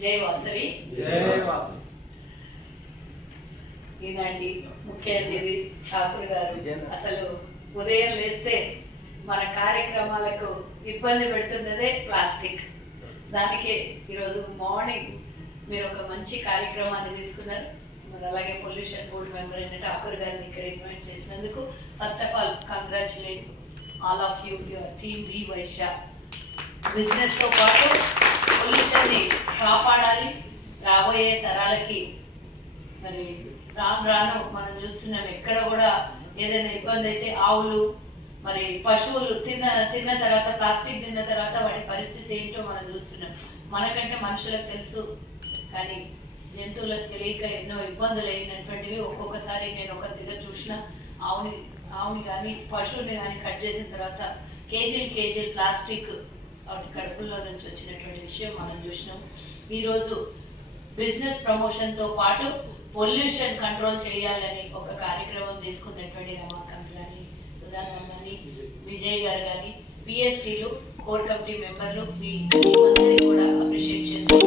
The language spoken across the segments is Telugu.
జై వాసవి. ఈనాటి ముఖ్య అతిథి ఠాకూర్ గారు అసలు ఉదయం లేస్తే మన కార్యక్రమాలకు ఇబ్బంది పెడుతున్నదే ప్లాస్టిక్. దానికే ఈరోజు మార్నింగ్ మీరు ఒక మంచి కార్యక్రమాన్ని తీసుకున్నారు. మరి అలాగే పొల్యూషన్ బోర్డు మెంబర్ అయిన ఠాకూర్ గారిని ఇక్కడ ఇన్వైట్ చేసినందుకు first of all congratulate all of you, your team వి వైశ్య. బిజినెస్ తో పాటు పొల్యూషన్ ని కాపాడాలి. రాబోయే తరాలకి మరి రాను రాను మనం చూస్తున్నాం ఎక్కడ కూడా ఏదైనా ఇబ్బంది అయితే ఆవులు మరి పశువులు తిన్న తర్వాత ప్లాస్టిక్ తిన్న తర్వాత వాటి పరిస్థితి ఏంటో మనం చూస్తున్నాం. మనకంటే మనుషులకు తెలుసు, కానీ జంతువులకు తెలియక ఎన్నో ఇబ్బందులు అయినటువంటివి. ఒక్కొక్కసారి నేను ఒక దగ్గర చూసిన ఆవుని కానీ పశువుని కానీ కట్ చేసిన తర్వాత కేజీలు ప్లాస్టిక్ వాటి కడుపుల్లో నుంచి వచ్చినటువంటి విషయం మనం చూసినాం. ఈరోజు బిజినెస్ ప్రమోషన్ తో పాటు పొల్యూషన్ కంట్రోల్ చేయాలని ఒక కార్యక్రమం తీసుకున్నటువంటి రమాకాంత్ గాని, సుధారాం గాని, విజయ్ గారు గాని, పిఎస్టీలు కోర్ కమిటీ మెంబర్లు మీ అందరినీ కూడా అప్రిషియేట్ చేస్తాం.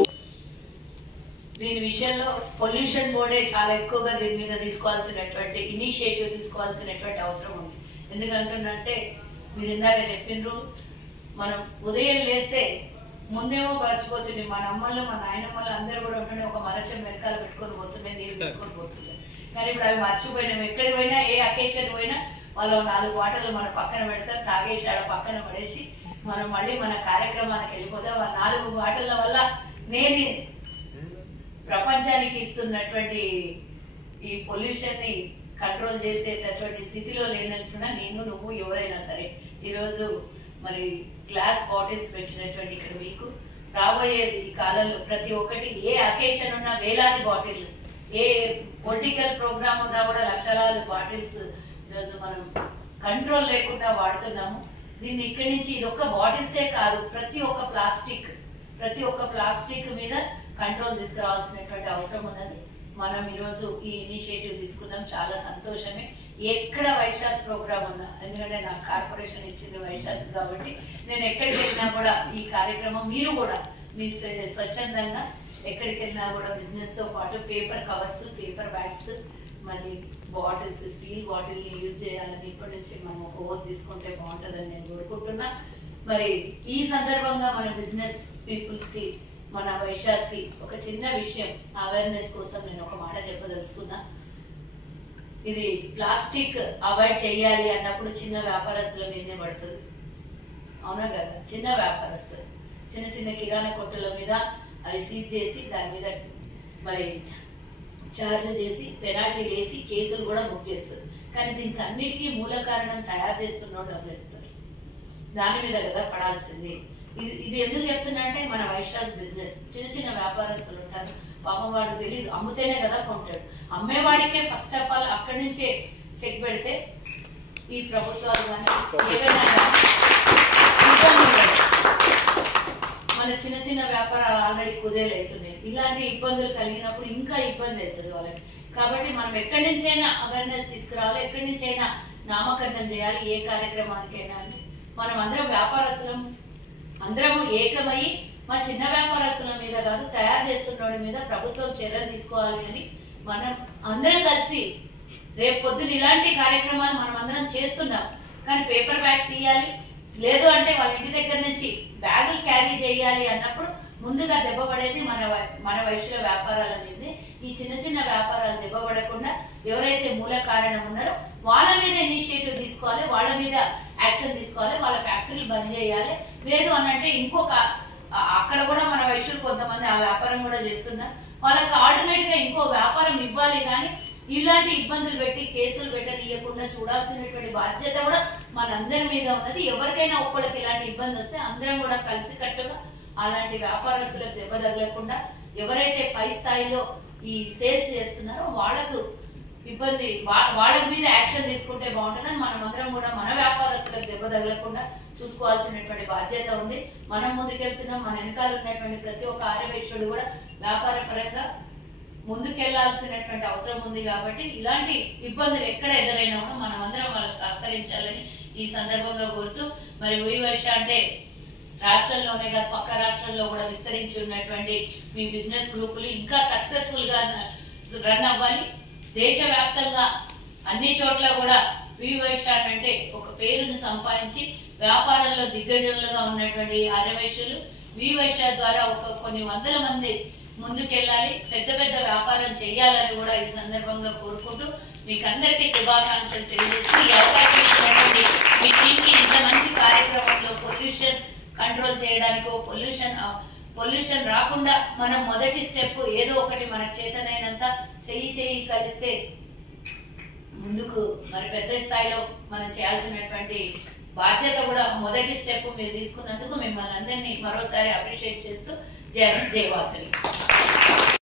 దీని విషయంలో పొల్యూషన్ బోర్డే చాలా ఎక్కువగా దీని మీద తీసుకోవాల్సినటువంటి ఇనిషియేటివ్ తీసుకోవాల్సినటువంటి అవసరం ఉంది. ఎందుకంటే మీరు ఇందాక చెప్పిండ్రు, మనం ఉదయం లేస్తే ముందేమో మర్చిపోతుండే. మన అమ్మలు మన నాయనమ్మలు అందరూ కూడా ఉంటుండే ఒక మరచం వెనకాల పెట్టుకొని పోతుండే, నీరు తీసుకొని పోతుండే. కానీ ఇప్పుడు అవి మర్చిపోయినాం. ఎక్కడికి పోయినా ఏ అకేషన్ పోయినా వాళ్ళు 4 బాటలు మన పక్కన పెడతారు, తాగేసి ఆడ పక్కన పడేసి మనం మళ్ళీ మన కార్యక్రమానికి వెళ్ళిపోతాం. ఆ 4 బాటల వల్ల నేను ప్రపంచానికి ఇస్తున్నటువంటి ఈ పొల్యూషన్ ని కంట్రోల్ చేసేటటువంటి స్థితిలో లేనట్టున్నా నేను నువ్వు ఎవరైనా సరే ఈరోజు మరి గ్లాస్ బాటిల్స్ పెట్టినటువంటి ఇక్కడ మీకు రాబోయేది ఈ కాలంలో ప్రతి ఒక్కటి ఏ అకేషన్ ఉన్నా వేలాది బాటిల్, ఏ పొలిటికల్ ప్రోగ్రామ్ ఉన్నా కూడా లక్షలాది బాటిల్స్ ఈరోజు మనం కంట్రోల్ లేకుండా వాడుతున్నాము. దీన్ని ఇక్కడి నుంచి ఇది ఒక్క బాటిల్సే కాదు, ప్రతి ఒక్క ప్లాస్టిక్ మీద కంట్రోల్ తీసుకురావాల్సినటువంటి అవసరం ఉన్నది. మనం ఈరోజు ఈ ఇనిషియేటివ్ తీసుకున్నాం, చాలా సంతోషమే. ఎక్కడ వైశాస్ ప్రోగ్రామ్ ఉన్నా, ఎందుకంటే నాకు కార్పొరేషన్ ఇచ్చింది వైశాస్ కాబట్టి నేను ఎక్కడికి వెళ్ళినా కూడా ఈ కార్యక్రమం మీరు కూడా మీ స్వచ్ఛందంగా ఎక్కడికి వెళ్ళినా కూడా బిజినెస్ తో పాటు పేపర్ కవర్స్, పేపర్ బ్యాగ్స్, మరి బాటిల్స్, స్టీల్ బాటిల్ ని యూజ్ చేయాలని ఇప్పటి నుంచి మనం ఒక ఓత్ తీసుకుంటే బాగుంటుందని నేను కోరుకుంటున్నా. మరి ఈ సందర్భంగా మన బిజినెస్ పీపుల్స్ కి, మన వైశాస్ కి ఒక చిన్న విషయం అవేర్నెస్ కోసం నేను ఒక మాట చెప్పదలుచుకున్నా. ఇది ప్లాస్టిక్ అవాయిడ్ చేయాలి అన్నప్పుడు చిన్న వ్యాపారస్తుల మీదనే పడుతుంది, అవునా కదా? చిన్న వ్యాపారస్తులు చిన్న కిరాణా కొట్టుల మీద అవి సీజ్ చేసి దాని మీద మరి ఛార్జ్ చేసి పెనాల్టీ వేసి కేసులు కూడా బుక్ చేస్తారు. కానీ దీనికి అన్నిటికీ మూల కారణం తయారు చేస్తున్నోడు వదిలేస్తారు, దాని మీద కదా పడాల్సింది. ఇది ఎందుకు చెప్తున్నా అంటే మన వైశాస్ బిజినెస్ చిన్న వ్యాపారస్తులు ఉంటారు, పాపం వాడు తెలియదు, అమ్ముతేనే కదా కొంటాడు. అమ్మేవాడికే ఫస్ట్ ఆఫ్ ఆల్ అక్కడి నుంచే చెక్ పెడితే ఈ ప్రభుత్వాలు కానీ ఏవైనా మన చిన్న వ్యాపారాలు ఆల్రెడీ కుదేలు అవుతున్నాయి. ఇలాంటి ఇబ్బందులు కలిగినప్పుడు ఇంకా ఇబ్బంది అవుతుంది వాళ్ళకి. కాబట్టి మనం ఎక్కడి నుంచైనా అవేర్నెస్ తీసుకురావాలి, ఎక్కడి నుంచైనా నామకరణం చేయాలి. ఏ కార్యక్రమానికైనా మనం అందరం వ్యాపారస్తులం, అందరము ఏకమై మా చిన్న వ్యాపారస్తుల మీద కాదు, తయారు చేస్తున్న మీద ప్రభుత్వం చర్యలు తీసుకోవాలి అని మనం అందరం కలిసి రేపు పొద్దున ఇలాంటి కార్యక్రమాలు మనం అందరం చేస్తున్నాం. కానీ పేపర్ బ్యాగ్స్ ఇవ్వాలి, లేదు అంటే వాళ్ళ ఇంటి దగ్గర నుంచి బ్యాగులు క్యారీ చేయాలి అన్నప్పుడు ముందుగా దెబ్బపడేది మన వైశ్యుల వ్యాపారాల మీద. ఈ చిన్న వ్యాపారాలు దెబ్బపడకుండా ఎవరైతే మూల కారణం ఉన్నారో వాళ్ళ మీద ఇనిషియేటివ్ తీసుకోవాలి, వాళ్ళ మీద యాక్షన్ తీసుకోవాలి, వాళ్ళ ఫ్యాక్టరీలు బంద్ చేయాలి. లేదు అనంటే ఇంకొక అక్కడ కూడా మన వైశ్యులు కొంతమంది ఆ వ్యాపారం కూడా చేస్తున్నారు, వాళ్ళకి ఆల్టర్నేట్ గా ఇంకో వ్యాపారం ఇవ్వాలి. కానీ ఇలాంటి ఇబ్బందులు పెట్టి కేసులు పెట్టనీయకుండా చూడాల్సినటువంటి బాధ్యత కూడా మనందరి మీద ఉన్నది. ఎవరికైనా ఒక్కళ్ళకి ఇలాంటి ఇబ్బంది వస్తే అందరం కూడా కలిసికట్టుగా అలాంటి వ్యాపారస్తులకు దెబ్బ తగలకుండా ఎవరైతే పై స్థాయిలో ఈ సేల్స్ చేస్తున్నారో వాళ్లకు ఇబ్బంది, వాళ్ళ మీద యాక్షన్ తీసుకుంటే బాగుంటుందని మనమందరం కూడా మన వ్యాపారస్తులకు దెబ్బ తగలకుండా చూసుకోవాల్సినటువంటి బాధ్యత ఉంది. మనం ముందుకెళ్తున్నాం, మన వెనకాల ఉన్నటువంటి ప్రతి ఒక్క ఆర్యవైశ్యుడు కూడా వ్యాపార పరంగా ముందుకెళ్లాల్సినటువంటి అవసరం ఉంది. కాబట్టి ఇలాంటి ఇబ్బందులు ఎక్కడ ఎదురైనా కూడా మనం అందరం వాళ్ళకి సహకరించాలని ఈ సందర్భంగా కోరుతూ, మరి వి వైశ్య అంటే రాష్ట్రంలోనే కాదు పక్క రాష్ట్రంలో కూడా విస్తరించి ఉన్నటువంటి మీ బిజినెస్ గ్రూపులు ఇంకా సక్సెస్ఫుల్ గా రన్ అవ్వాలి. దేశవ్యాప్తంగా అన్ని చోట్ల కూడా వివైస్టార్ట్ అంటే ఒక పేరును సంపాదించి వ్యాపారంలో దిగ్గజనులుగా ఉన్నటువంటి ఆర్యవైశ్యులు వివైస్టార్ ద్వారా కొన్ని వందల మంది ముందుకెళ్ళాలి, పెద్ద పెద్ద వ్యాపారం చేయాలని కూడా ఈ సందర్భంగా కోరుకుంటూ మీకు అందరికీ శుభాకాంక్షలు తెలియజేస్తూ ఈ అవకాశం ఇచ్చినటువంటి మీ టీంకి ఇంత మంచి కార్యక్రమంలో పొల్యూషన్ కంట్రోల్ చేయడానికో పొల్యూషన్ రాకుండా మనం మొదటి స్టెప్ ఏదో ఒకటి మనకు చేతనైనంత చెయ్యి కలిస్తే ముందుకు మరి పెద్ద స్థాయిలో మనం చేయాల్సినటువంటి బాధ్యత కూడా మొదటి స్టెప్ మీరు తీసుకున్నందుకు మిమ్మల్ని అందరినీ మరోసారి అప్రిషియేట్ చేస్తూ జై హింద్, జై వాసవి.